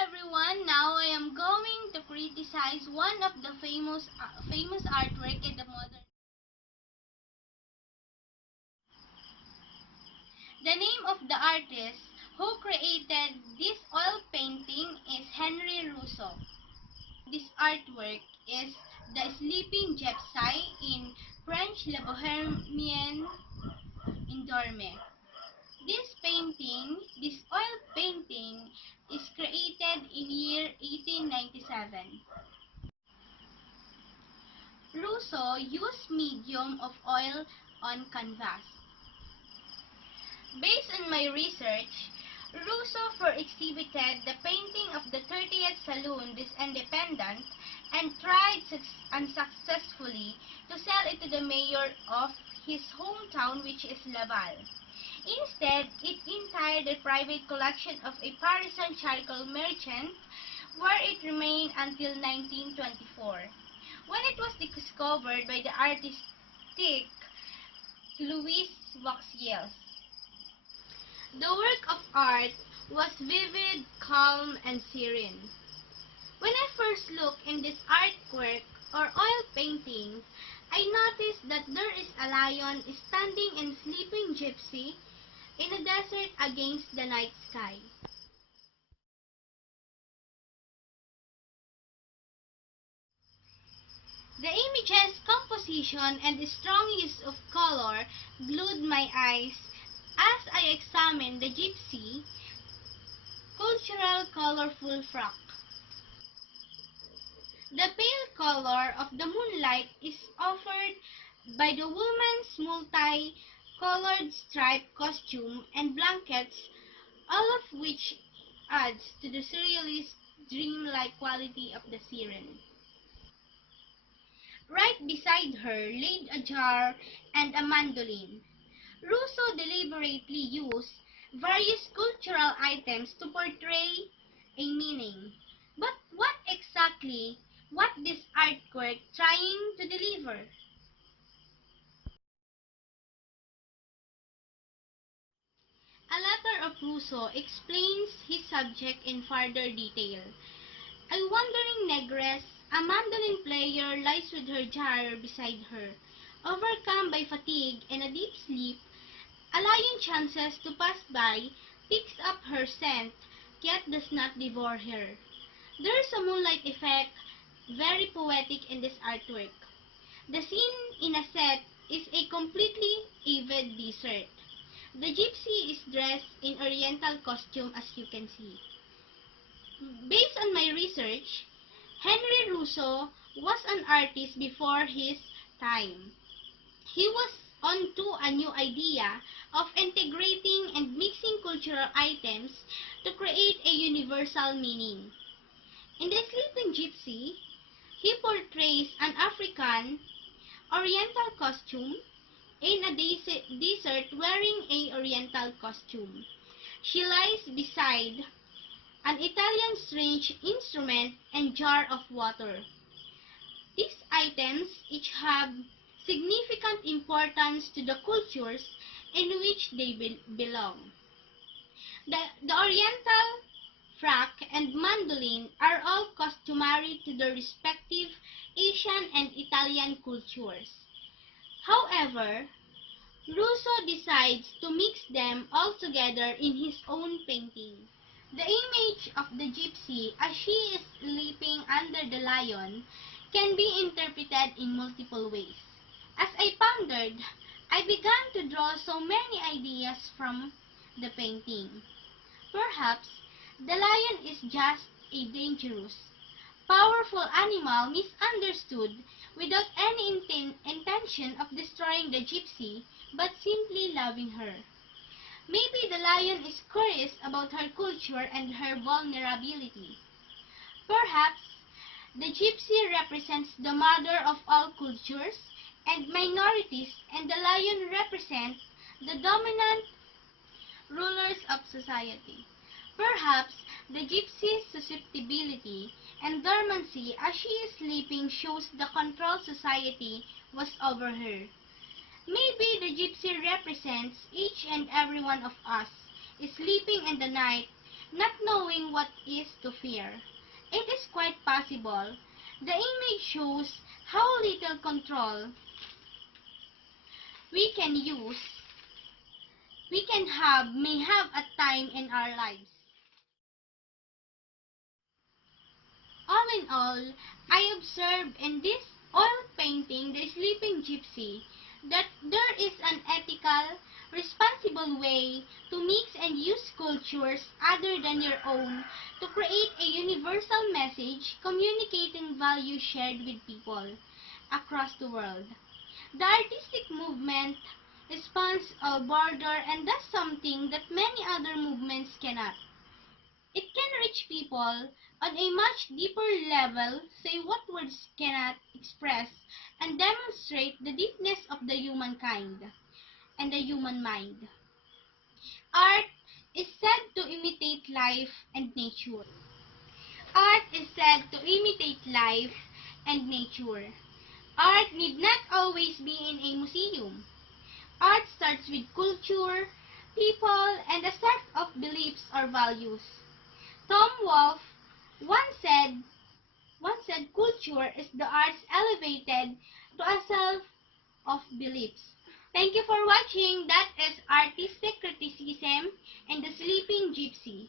everyone, now I am going to criticize one of the famous artwork in the modern. The name of the artist who created this oil painting is Henri Rousseau. This artwork is the Sleeping Gypsy in French Le Bohemian in Dorme. This oil painting is created in year 1897. Rousseau used medium of oil on canvas. Based on my research, Rousseau first exhibited the painting of the 30th Saloon this Independent and tried unsuccessfully to sell it to the mayor of his hometown, which is Laval. Instead, it entered the private collection of a Parisian charcoal merchant, where it remained until 1924, when it was discovered by the artistic Louis Vauxhall. The work of art was vivid, calm, and serene. When I first looked in this artwork or oil painting, I noticed that there is a lion standing and sleeping gypsy in a desert against the night sky. The image's composition and strong use of color glued my eyes as I examined the gypsy cultural colorful frock. The pale color of the moonlight is offered by the woman's multi-colored striped costume and blankets, all of which adds to the surrealist dreamlike quality of the siren. Right beside her laid a jar and a mandolin. Rousseau deliberately used various cultural items to portray a meaning. But what exactly what this artwork trying to deliver? A letter of Rousseau explains his subject in further detail. A wandering negress, a mandolin player, lies with her jar beside her. Overcome by fatigue and a deep sleep, a lion chances to pass by, picks up her scent, yet does not devour her. There is a moonlight effect, very poetic in this artwork. The scene in a set is a completely avid desert. The gypsy is dressed in oriental costume, as you can see. Based on my research, Henri Rousseau was an artist before his time. He was on to a new idea of integrating and mixing cultural items to create a universal meaning. In the Sleeping Gypsy, he portrays an African oriental costume in a desert wearing a oriental costume. She lies beside an Italian strange instrument and jar of water. These items each have significant importance to the cultures in which they belong. The Oriental frock and mandolin are all customary to the respective Asian and Italian cultures. However, Rousseau decides to mix them all together in his own painting. The image of the gypsy as she is sleeping under the lion can be interpreted in multiple ways. As I pondered, I began to draw so many ideas from the painting. Perhaps the lion is just a dangerous, powerful animal misunderstood without any intention of destroying the gypsy, but simply loving her. Maybe the lion is curious about her culture and her vulnerability. Perhaps the gypsy represents the mother of all cultures and minorities, and the lion represents the dominant rulers of society. Perhaps the gypsy's susceptibility and dormancy as she is sleeping shows the control society was over her. Maybe the gypsy represents each and every one of us, sleeping in the night not knowing what is to fear. It is quite possible. The image shows how little control we can use, may have at time in our lives. All in all, I observed in this oil painting, The Sleeping Gypsy, that there is an ethical, responsible way to mix and use cultures other than your own to create a universal message communicating values shared with people across the world. The artistic movement spans a border and does something that many other movements cannot. It can reach people on a much deeper level, say what words cannot express, and demonstrate the deepness of the humankind and the human mind. Art is said to imitate life and nature. Art is said to imitate life and nature. Art need not always be in a museum. Art starts with culture, people, and a set of beliefs or values. Tom Wolfe once said, culture is the arts elevated to a self of beliefs. Thank you for watching. That is Artistic Criticism and the Sleeping Gypsy.